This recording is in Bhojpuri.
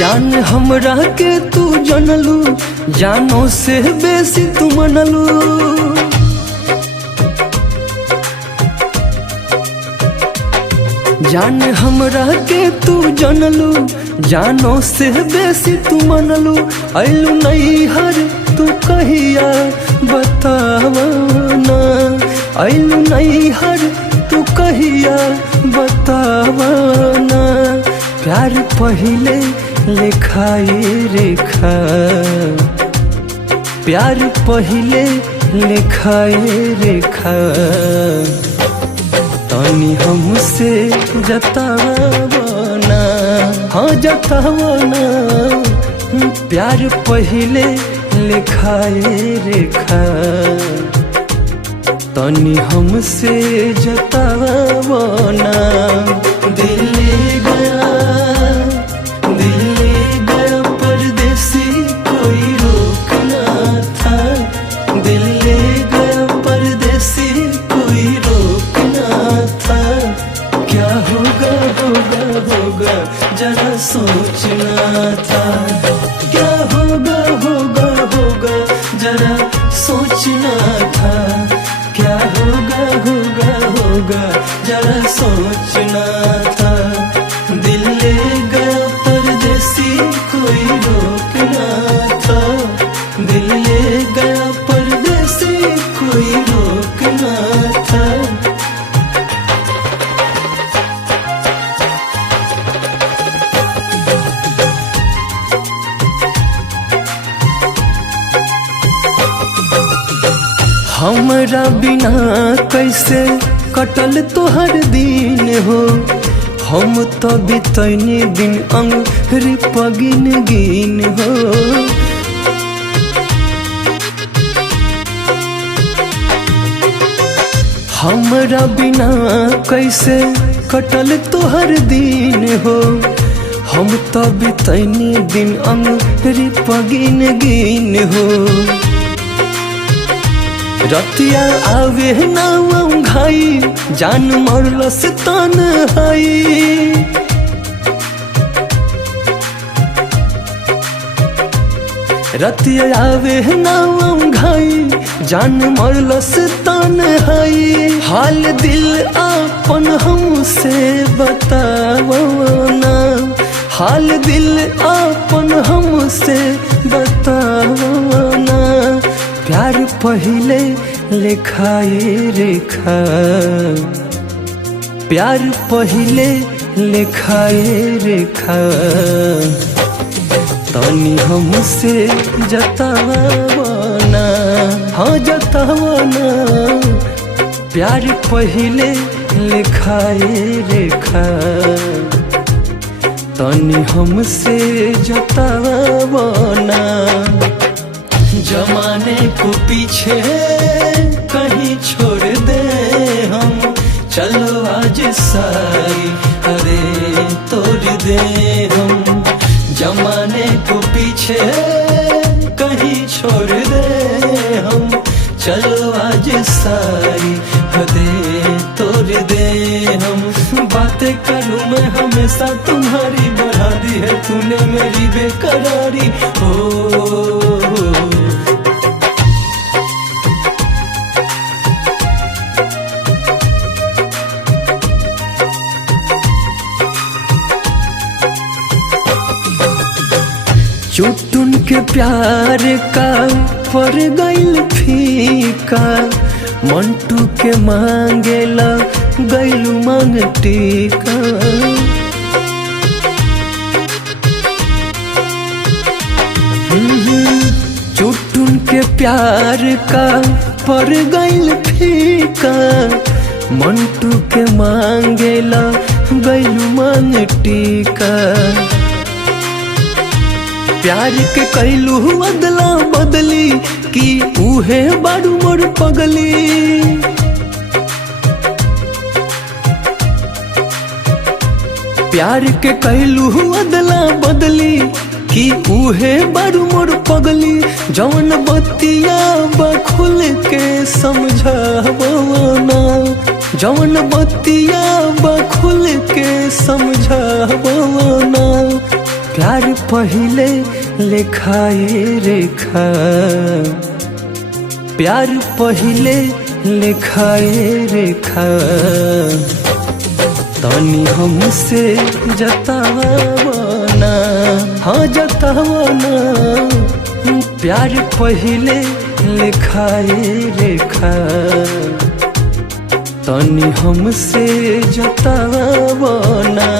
जान हमरा के तू जनलू, जानो से बेसी तू मनलू। जान हमरा के तू जनलू, जानो से बेसी तू मनलू। ऐलू नैहर तू कहिया बतावना, ऐलू नैहर तू कहिया बतावना। प्यार पहिले लिखाए रेखा, प्यार पहिले लिखाए रेखा। तनी हमसे जतावना, हाँ जतावना। प्यार पहिले लिखाए रेखा, तनी हमसे जतावना। दिल ले गया, दिल ले गया परदेसी, कोई रोकना था। दिल ले गया परदेसी, कोई रोकना था। क्या होगा होगा होगा जरा सोचना था। क्या होगा होगा होगा जरा सोचना था। क्या होगा होगा होगा जरा सोचना था। दिल ले गया परदेसी, कोई रोकना था। दिल ले गया परदेसी, कोई रोकना था। हमरा बिना कैसे कटल तोहर दिन हो। हम तो बितैनी दिन अंगुरी पगिन गिन हो। हमरा बिना कैसे कटल तोहर दिन हो। हम तो बितैनी दिन अंगुरी पगिन गिन हो। रतिया आवे ना घाई, जान मरलस तन्हाई। रतिया आवे ना घाई, जान मरलस तन्हाई। हाल दिल आपन हमसे बतावना, हाल दिल आपन हमसे बतावना। प्यार पहिले लिखाए रेखा, प्यार पहिले लिखाए रेखा। तनी हमसे जतावना, हाँ जतावना। प्यार पहिले लिखाए रेखा, तनी हमसे जतावना। जमाने को पीछे कहीं छोड़ दे हम, चलो आज सारी हरे तोड़ दे हम। जमाने को पीछे कहीं छोड़ दे हम, चलो आज सारी हदे तोड़ दे हम। बातें करूं मैं हमेशा तुम्हारी, बढ़ा दी है तूने मेरी बेकरारी। हो चुटुन के प्यार का पर गइल फीका। मंटू के मांगेला गइलू मांगटी का। चुटुन के प्यार का पर गइल फीका। मंटू के मांगेला गइलू मांगटी का। प्यार के कैलू अदला बदली, कि उहे बारू मोर पगली। प्यार के कैलू अदला बदली, कि उहे बारू मोर पगली। जवन बतिया बखुल के समझावना, जवन बतिया बखुल के समझावना। प्यार पहिले लेखाए रेखा, प्यार पहिले लेखाए रेखा, तनी हमसे जतावना, हाँ जतावना। प्यार पहिले लेखाए रेखा, तनी हमसे जतावना।